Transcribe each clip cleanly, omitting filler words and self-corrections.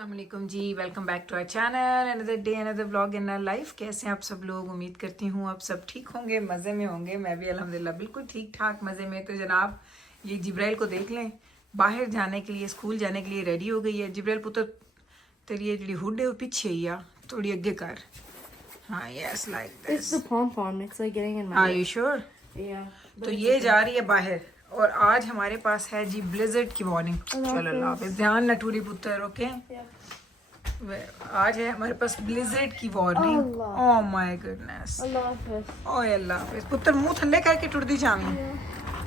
अस्सलाम वालेकुम जी, welcome back to our channel. Another day another vlog in our life. कैसे हैं आप सब लोग? उम्मीद करती हूँ आप सब ठीक होंगे, मज़े में होंगे। मैं भी अल्हम्दुलिल्लाह बिल्कुल ठीक ठाक मज़े में। तो जनाब ये जिब्राइल को देख लें, बाहर जाने के लिए, स्कूल जाने के लिए रेडी हो गई है। जिब्राइल पुत्र तेरी ये जी हुड है वो पीछे ही आ, थोड़ी आगे कर। हाँ, yes like It's this. the pom pom. It's like getting in my are way. You sure? Yeah. तो ये जा रही है बाहर और आज हमारे पास है जी ब्लिज़र्ड की वार्निंग। चलो अल्लाह हाफ़िज़, ध्यान न टूरी पुत्र। ओके, आज है हमारे पास ब्लिज़र्ड की warning. Oh my goodness, Allah Hafiz. ओह अल्लाह हाफ़िज़। पुत्र मुंह थल्ले करके टुरदी जावी।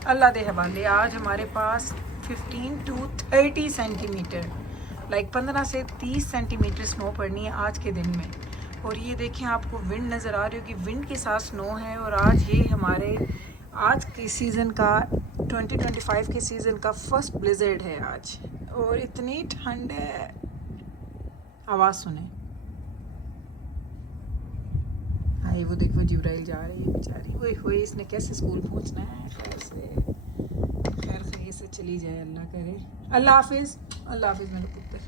अल्लाह दे हवाले। आज हमारे पास 15 to 30 सेंटीमीटर, लाइक 15 से 30 सेंटीमीटर स्नो पड़नी है आज के दिन में। और ये देखें, आपको विंड नज़र आ रही होगी, विंड के साथ स्नो है। और आज ये हमारे आज के सीज़न का 2025 के सीज़न का फर्स्ट ब्लिज़र्ड है आज। और इतनी ठंड है, आवाज़ सुने। हाय वो देखो जिब्राइल जा रही है बेचारी। ओए होए, इसने कैसे स्कूल पहुंचना है? खैर से चली जाए, अल्लाह करे। अल्लाह हाफिज़, अल्लाह हाफिज़ मेरे पुत्र।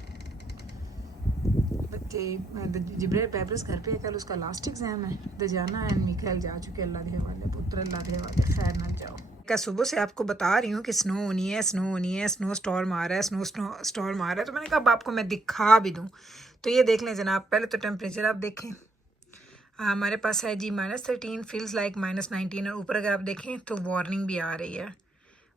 बच्चे जिब्राइल पेपर्स घर पे है, कल उसका लास्ट एग्ज़ाम है। दजाना एंड मिखाइल जा चुके, अल्लाह के हवाले। पुत्र अल्लाह के हवाले, खैर ना जाओ। क्या सुबह से आपको बता रही हूँ कि स्नो होनी है, स्नो होनी है, स्नो स्टॉर्म आ रहा है, स्नो स्टॉर्म आ रहा है। तो मैंने कहा अब आपको मैं दिखा भी दूँ। तो ये देख लें जनाब, पहले तो टेम्परेचर आप देखें। हमारे पास है जी -13, फील्स लाइक -19। और ऊपर अगर आप देखें तो वार्निंग भी आ रही है।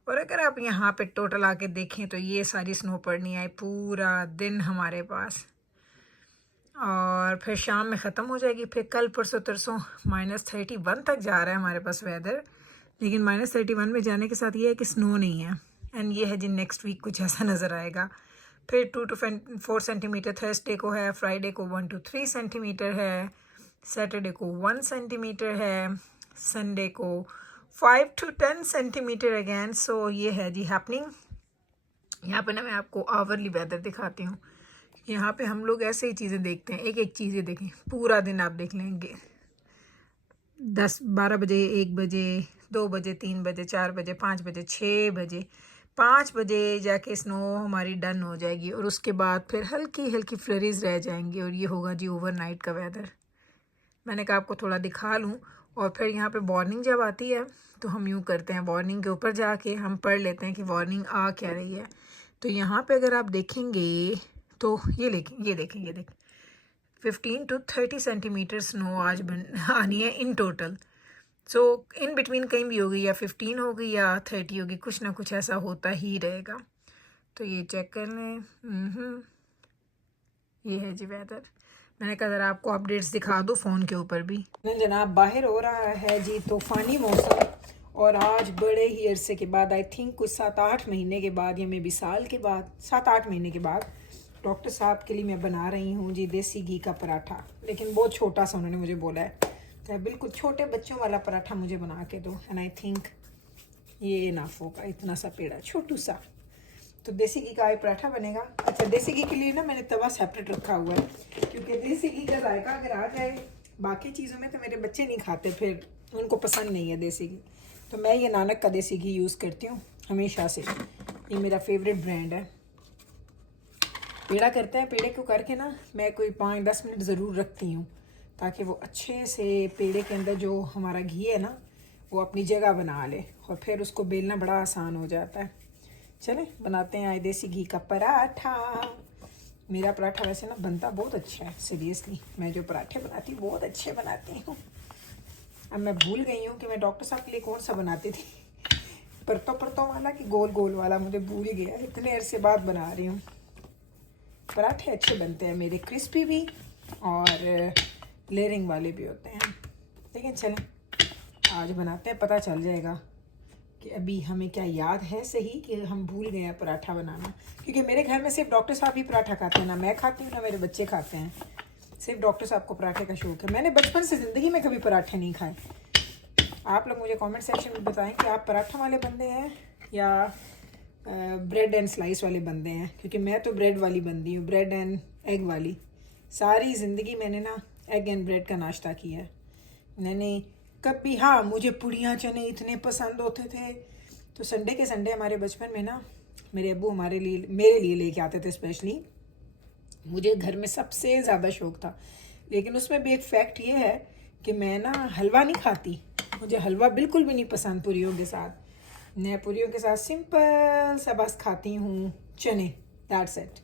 और अगर आप यहाँ पे टोटल आके देखें तो ये सारी स्नो पड़नी है पूरा दिन हमारे पास। और फिर शाम में ख़त्म हो जाएगी। फिर कल परसों तरसों -31 तक जा रहा है हमारे पास वेदर। लेकिन -31 में जाने के साथ ये है कि स्नो नहीं है। एंड ये है जी नेक्स्ट वीक कुछ ऐसा नज़र आएगा। फिर 2 to 4 सेंटीमीटर थर्सडे को है, फ्राइडे को 1 to 3 सेंटीमीटर है, सैटरडे को 1 सेंटीमीटर है, संडे को 5 to 10 सेंटीमीटर अगैन। सो ये है जी हैपनिंग। यहाँ पे ना मैं आपको आवरली वेदर दिखाती हूँ। यहाँ पे हम लोग ऐसे ही चीज़ें देखते हैं, एक एक चीज़ें देखें। पूरा दिन आप देख लेंगे, 10-12 बजे, 1 बजे, 2 बजे, 3 बजे, 4 बजे, 5 बजे, 6 बजे, 5 बजे जाके स्नो हमारी डन हो जाएगी। और उसके बाद फिर हल्की हल्की फ्लरीज रह जाएंगी। और ये होगा जी ओवरनाइट का वेदर। मैंने कहा आपको थोड़ा दिखा लूँ। और फिर यहाँ पे वार्निंग जब आती है तो हम यूँ करते हैं, वार्निंग के ऊपर जाके हम पढ़ लेते हैं कि वार्निंग आ क्या रही है। तो यहाँ पे अगर आप देखेंगे तो ये देखें 15 to 30 सेंटीमीटर स्नो आज आनी है in total. So in between कहीं भी होगी, या 15 होगी या 30 होगी, कुछ ना कुछ ऐसा होता ही रहेगा। तो ये चेक कर लें। ये है जी वेदर। मैंने कहा ज़रा आपको अपडेट्स दिखा दो फ़ोन के ऊपर भी। जनाब बाहर हो रहा है जी तूफ़ानी मौसम। और आज बड़े ही अरसे के बाद, आई थिंक कुछ 7-8 महीने के बाद, या मे बी साल के बाद, 7-8 महीने के बाद, डॉक्टर साहब के लिए मैं बना रही हूँ जी देसी घी का पराठा। लेकिन बहुत छोटा सा उन्होंने मुझे बोला है, तो बिल्कुल छोटे बच्चों वाला पराठा मुझे बना के दो। एंड आई थिंक ये इनफ होगा, इतना सा पेड़ा छोटू सा। तो देसी घी का पराठा बनेगा। अच्छा, देसी घी के लिए ना मैंने तवा सेपरेट रखा हुआ है, क्योंकि देसी घी का जायका अगर आ जाए बाकी चीज़ों में तो मेरे बच्चे नहीं खाते, फिर उनको पसंद नहीं है देसी घी। तो मैं ये नानक का देसी घी यूज़ करती हूँ हमेशा से, ये मेरा फेवरेट ब्रांड है। पेड़ा करते हैं, पेड़े को करके ना मैं कोई 5-10 मिनट ज़रूर रखती हूँ, ताकि वो अच्छे से पेड़े के अंदर जो हमारा घी है ना वो अपनी जगह बना ले। और फिर उसको बेलना बड़ा आसान हो जाता है। चले बनाते हैं आज देसी घी का पराठा। मेरा पराठा वैसे ना बनता बहुत अच्छा है, सीरियसली मैं जो पराठे बनाती हूँ बहुत अच्छे बनाती हूँ। अब मैं भूल गई हूँ कि मैं डॉक्टर साहब के लिए कौन सा बनाती थी, परतों वाला कि गोल गोल वाला, मुझे भूल गया। इतने अरसे बाद बना रही हूँ। पराठे अच्छे बनते हैं मेरे, क्रिस्पी भी और लेयरिंग वाले भी होते हैं। लेकिन चलें आज बनाते हैं, पता चल जाएगा कि अभी हमें क्या याद है सही कि हम भूल गए हैं पराठा बनाना। क्योंकि मेरे घर में सिर्फ डॉक्टर साहब ही पराठा खाते हैं, ना मैं खाती हूँ ना मेरे बच्चे खाते हैं। सिर्फ डॉक्टर साहब को पराठे का शौक है। मैंने बचपन से ज़िंदगी में कभी पराठे नहीं खाए। आप लोग मुझे कमेंट सेक्शन में बताएं कि आप पराठा वाले बंदे हैं या ब्रेड एंड स्लाइस वाले बंदे हैं। क्योंकि मैं तो ब्रेड वाली बंदी हूँ, ब्रेड एंड एग वाली। सारी ज़िंदगी मैंने ना एग एंड ब्रेड का नाश्ता किया है। मैंने कभी, हाँ मुझे पूड़ियाँ चने इतने पसंद होते थे। तो संडे के संडे हमारे बचपन में ना मेरे अब्बू मेरे लिए लेके आते थे स्पेशली मुझे घर में सबसे ज़्यादा शौक़ था, लेकिन उसमें भी एक फैक्ट ये है कि मैं ना हलवा नहीं खाती। मुझे हलवा बिल्कुल भी नहीं पसंद पूरियों के साथ। मैं पूरियों के साथ सिंपल सा बस खाती हूँ चने, दैट्स इट।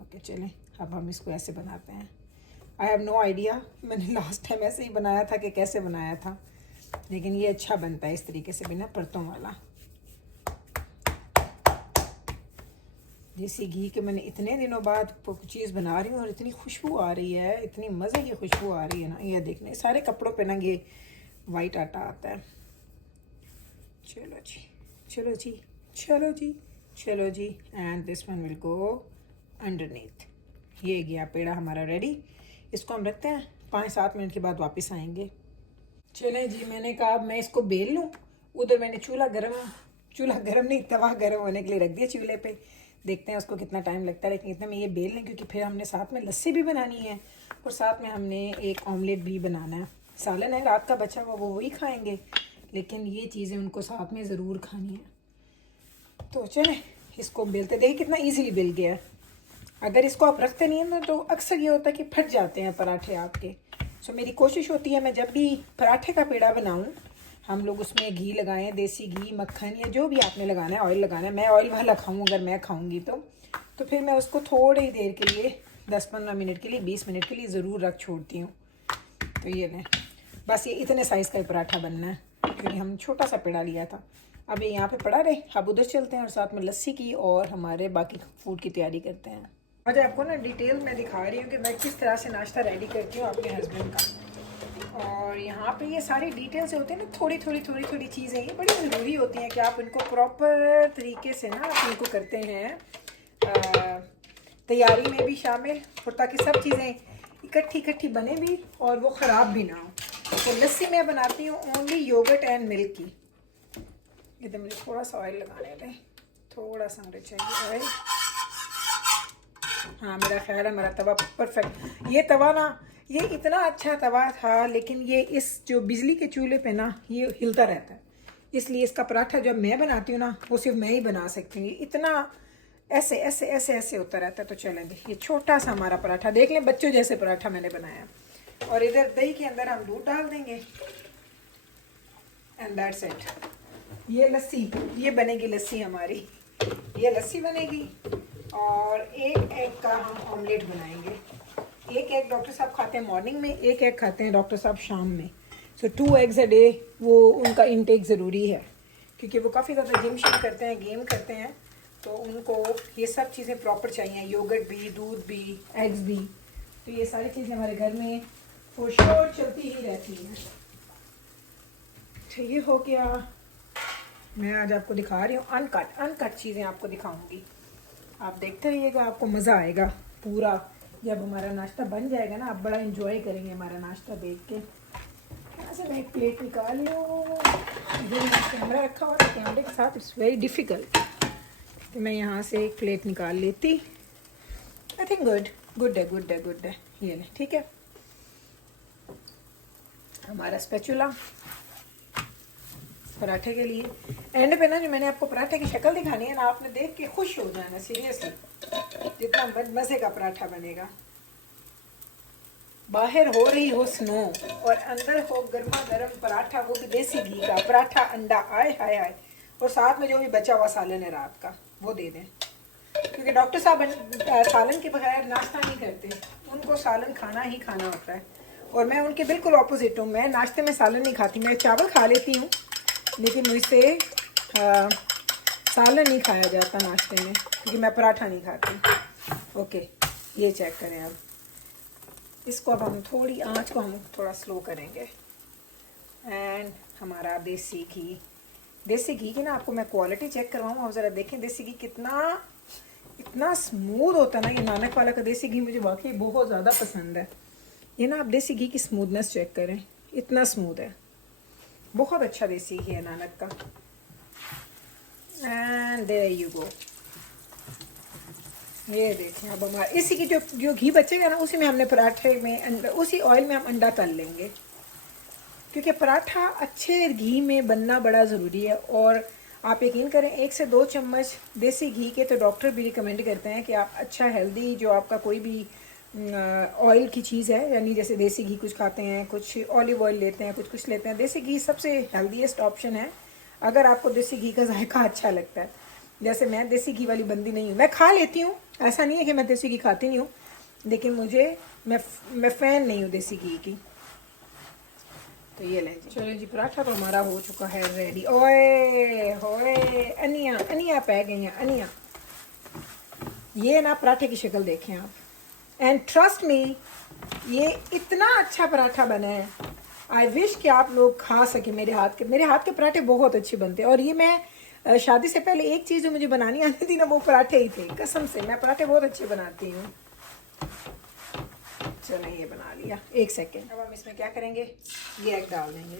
ओके चलें, अब हम इसको ऐसे बनाते हैं। आई हैव नो आइडिया, मैंने लास्ट टाइम ऐसे ही बनाया था कि कैसे बनाया था, लेकिन ये अच्छा बनता है इस तरीके से, बिना परतों वाला। देसी घी के मैंने इतने दिनों बाद चीज़ बना रही हूँ और इतनी खुशबू आ रही है, इतनी मज़े की खुशबू आ रही है ना। ये देखने सारे कपड़ों पे ना ये वाइट आटा आता है। चलो जी चलो जी चलो जी चलो जी, and this one will go underneath. ये गया पेड़ा हमारा रेडी। इसको हम रखते हैं, 5-7 मिनट के बाद वापस आएंगे। चलें जी, मैंने कहा मैं इसको बेल लूँ। उधर मैंने चूल्हा गरम नहीं, तवा गरम होने के लिए रख दिया चूल्हे पे। देखते हैं उसको कितना टाइम लगता है, लेकिन इतना में ये बेल लें, क्योंकि फिर हमने साथ में लस्सी भी बनानी है और साथ में हमने एक ऑमलेट भी बनाना है। सालन है रात का बचा हुआ, वो वही खाएंगे, लेकिन ये चीज़ें उनको साथ में ज़रूर खानी है। तो चलें इसको बेलते, देखिए कितना ईजीली बेल गया है। अगर इसको आप रखते नहीं हैं ना तो अक्सर ये होता है कि फट जाते हैं पराठे आपके। सो मेरी कोशिश होती है मैं जब भी पराठे का पेड़ा बनाऊं, हम लोग उसमें घी लगाएं, देसी घी, मक्खन या जो भी आपने लगाना है, ऑयल लगाना है। मैं ऑयल वाला खाऊं अगर मैं खाऊंगी तो फिर मैं उसको थोड़ी ही देर के लिए 10-15 मिनट के लिए, 20 मिनट के लिए ज़रूर रख छोड़ती हूँ। तो ये लें, बस ये इतने साइज़ का पराठा बनना है, क्योंकि हम छोटा सा पेड़ा लिया था। अब ये यहाँ पे पड़ा रहे, अब उधर चलते हैं और साथ में लस्सी की और हमारे बाकी फूड की तैयारी करते हैं। आज आपको ना डिटेल में दिखा रही हूँ कि मैं किस तरह से नाश्ता रेडी करती हूँ अपने हस्बैंड का। और यहाँ पे ये सारी डिटेल्स होते हैं ना, थोड़ी थोड़ी चीज़ें ये बड़ी ज़रूरी होती हैं कि आप इनको प्रॉपर तरीके से ना आप इनको करते हैं तैयारी में भी शामिल, और ताकि सब चीज़ें इकट्ठी बने भी और वो ख़राब भी ना हो। तो लस्सी मैं बनाती हूँ ओनली योगर्ट एंड मिल्क की। इधर मुझे थोड़ा सा ऑयल लगाने दें, थोड़ा सा मुझे चाहिए ऑयल। हाँ, मेरा ख्याल है हमारा तवा परफेक्ट। ये तवा ना, ये इतना अच्छा तवा था, लेकिन ये इस जो बिजली के चूल्हे पे ना ये हिलता रहता है, इसलिए इसका पराठा जब मैं बनाती हूँ ना वो सिर्फ मैं ही बना सकती हूँ। इतना ऐसे ऐसे ऐसे ऐसे होता रहता है। तो चलें, ये छोटा सा हमारा पराठा देख लें, बच्चों जैसे पराठा मैंने बनाया। और इधर दही के अंदर हम दूध डाल देंगे एंड दैट्स इट। ये लस्सी, ये बनेगी लस्सी हमारी, ये लस्सी बनेगी। और एक एग का हम ऑमलेट बनाएंगे। एक एग डॉक्टर साहब खाते हैं मॉर्निंग में, एक एग खाते हैं डॉक्टर साहब शाम में। सो 2 एग्स अ डे वो उनका इनटेक ज़रूरी है, क्योंकि वो काफ़ी ज़्यादा जिम शिम करते हैं, गेम करते हैं, तो उनको ये सब चीज़ें प्रॉपर चाहिए, योगर्ट भी, दूध भी, एग्स भी। तो ये सारी चीज़ें हमारे घर में फॉर श्योर चलती ही रहती हैं। तो ये हो गया। मैं आज आपको दिखा रही हूँ अनकट चीज़ें आपको दिखाऊंगी। आप देखते रहिएगा, आपको मज़ा आएगा पूरा। जब हमारा नाश्ता बन जाएगा ना, आप बड़ा एंजॉय करेंगे हमारा नाश्ता देख के। यहाँ से मैं एक प्लेट निकाल लूँ, इधर कैमरा रखा हुआ है, कैमरे के साथ इट्स वेरी डिफ़िकल्ट। तो मैं यहाँ से एक प्लेट निकाल लेती। आई थिंक गुड है। ये ले, ठीक है। हमारा स्पैचुला पराठे के लिए एंड पे ना, जो मैंने आपको पराठे की शक्ल दिखानी है ना, आपने देख के खुश हो जाना सीरियसली, जितना मज़े का पराठा बनेगा। बाहर हो रही हो स्नो और अंदर हो गर्मा गर्म पराठा, वो भी देसी घी का पराठा, अंडा, आए हाय हाय, और साथ में जो भी बचा हुआ सालन है रात का वो दे दें, क्योंकि डॉक्टर साहब सालन के बगैर नाश्ता नहीं करते, उनको सालन खाना ही खाना होता है। और मैं उनके बिल्कुल ऑपोजिट हूँ, मैं नाश्ते में सालन नहीं खाती। मैं चावल खा लेती हूँ, लेकिन मुझसे सालन नहीं खाया जाता नाश्ते में, क्योंकि मैं पराठा नहीं खाती। ओके, ये चेक करें। अब इसको अब हम थोड़ी आंच को हम थोड़ा स्लो करेंगे। एंड हमारा देसी घी की ना आपको मैं क्वालिटी चेक करवाऊँ, आप ज़रा देखें देसी घी इतना स्मूथ होता है ना। ये नानक वाला का देसी घी मुझे वाकई बहुत ज़्यादा पसंद है। ये ना आप देसी घी की स्मूथनेस चेक करें, इतना स्मूथ है, बहुत अच्छा देसी घी है नानक का। And there you go. ये देखें, अब हमारा इसी की जो घी बचेगा ना, उसी में हमने पराठे में उसी ऑयल में हम अंडा तल लेंगे, क्योंकि पराठा अच्छे घी में बनना बड़ा ज़रूरी है। और आप यकीन करें 1 से 2 चम्मच देसी घी के तो डॉक्टर भी रिकमेंड करते हैं कि आप अच्छा हेल्दी जो आपका कोई भी ऑयल की चीज़ है, यानी जैसे देसी घी कुछ खाते हैं, कुछ ऑलिव ऑयल लेते हैं, कुछ लेते हैं, देसी घी सबसे हेल्दीएस्ट ऑप्शन है अगर आपको देसी घी का जायका अच्छा लगता है। जैसे मैं देसी घी वाली बंदी नहीं हूँ, मैं खा लेती हूँ, ऐसा नहीं है कि मैं देसी घी खाती नहीं हूँ, लेकिन मैं फ़ैन नहीं हूँ देसी घी की। तो ये लें जी। चलो जी, पराठा तो हमारा हो चुका है रेडी। ओए होए अनिया अनिया पै गई हैं अनिया। ये ना पराठे की शक्ल देखें आप, एंड ट्रस्ट मी ये इतना अच्छा पराठा बना है। आई विश कि आप लोग खा सके मेरे हाथ के पराठे बहुत अच्छे बनते हैं। और ये मैं शादी से पहले एक चीज़ जो मुझे बनानी आती थी ना, वो पराठे ही थे। कसम से मैं पराठे बहुत अच्छे बनाती हूँ। चलो ये बना लिया, 1 सेकेंड। अब हम इसमें क्या करेंगे, ये एग डाल देंगे।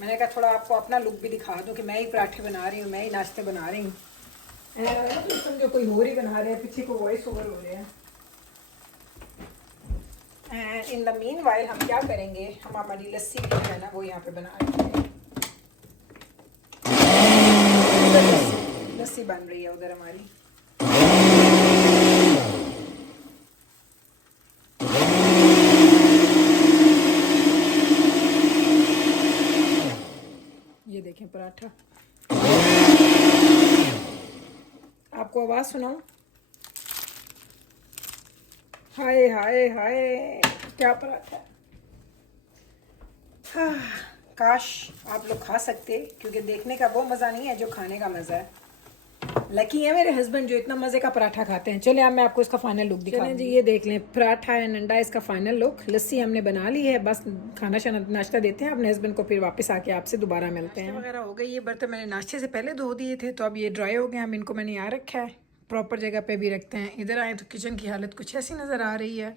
मैंने कहा थोड़ा आपको अपना लुक भी दिखा दूँ कि मैं ही पराठे बना रही हूँ, मैं ही नाश्ते बना रही हूँ। समझो कोई और ही बना रहे हैं, पीछे को वॉइस ओवर हो रहे हैं। And in the mean while हम क्या करेंगे, हम हमारी लस्सी भी है ना वो यहाँ पे बना रहे हैं। लस्सी बन रही है उधर हमारी। ये देखें पराठा, आपको आवाज़ सुनाऊं? हाय हाय हाय क्या पराठा है। हाँ, काश आप लोग खा सकते, क्योंकि देखने का वो मज़ा नहीं है जो खाने का मज़ा है। लकी है मेरे हस्बैंड जो इतना मज़े का पराठा खाते हैं। चलिए अब मैं आपको इसका फाइनल लुक दिखाऊं जी। ये देख लें पराठा एंड अंडा, इसका फाइनल लुक। लस्सी हमने बना ली है, बस खाना शाना नाश्ता देते हैं अपने हस्बैंड को, फिर वापस आके आपसे दोबारा मिलते हैं। वगैरह हो गई, ये बर्तन मैंने नाश्ते से पहले धो दिए थे, तो अब ये ड्राई हो गए। हम इनको मैंने यहाँ रखा है, प्रॉपर जगह पे भी रखते हैं। इधर आए तो किचन की हालत कुछ ऐसी नज़र आ रही है।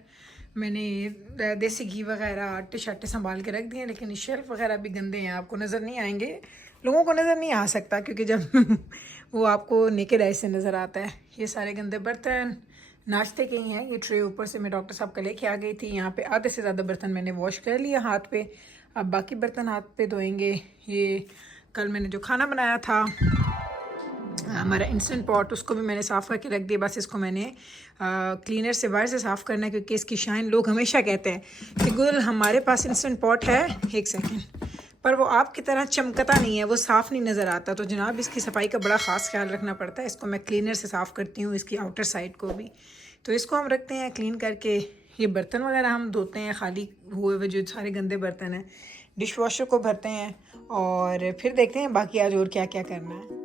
मैंने देसी घी वगैरह आटे शाटे संभाल के रख दिए, लेकिन शेल्फ वगैरह भी गंदे हैं, आपको नज़र नहीं आएंगे, लोगों को नज़र नहीं आ सकता, क्योंकि जब वो आपको नेकेड आई से नज़र आता है। ये सारे गंदे बर्तन नाश्ते के ही हैं। ये ट्रे ऊपर से मैं डॉक्टर साहब का लेके आ गई थी। यहाँ पे आधे से ज़्यादा बर्तन मैंने वॉश कर लिया हाथ पे, अब बाकी बर्तन हाथ पे धोएंगे। ये कल मैंने जो खाना बनाया था हमारा इंस्टेंट पॉट, उसको भी मैंने साफ़ करके रख दिया। बस इसको मैंने क्लीनर से बाहर से साफ़ करना है, क्योंकि इसकी शाइन, लोग हमेशा कहते हैं कि गुल हमारे पास इंस्टेंट पॉट है, 1 सेकेंड, पर वो आपकी तरह चमकता नहीं है, वो साफ़ नहीं नज़र आता। तो जनाब इसकी सफाई का बड़ा ख़ास ख्याल रखना पड़ता है। इसको मैं क्लीनर से साफ़ करती हूँ, इसकी आउटर साइड को भी। तो इसको हम रखते हैं क्लीन करके। ये बर्तन वगैरह हम धोते हैं, खाली हुए हुए जो सारे गंदे बर्तन हैं डिश वॉशर को भरते हैं, और फिर देखते हैं बाकी आज और क्या क्या करना है।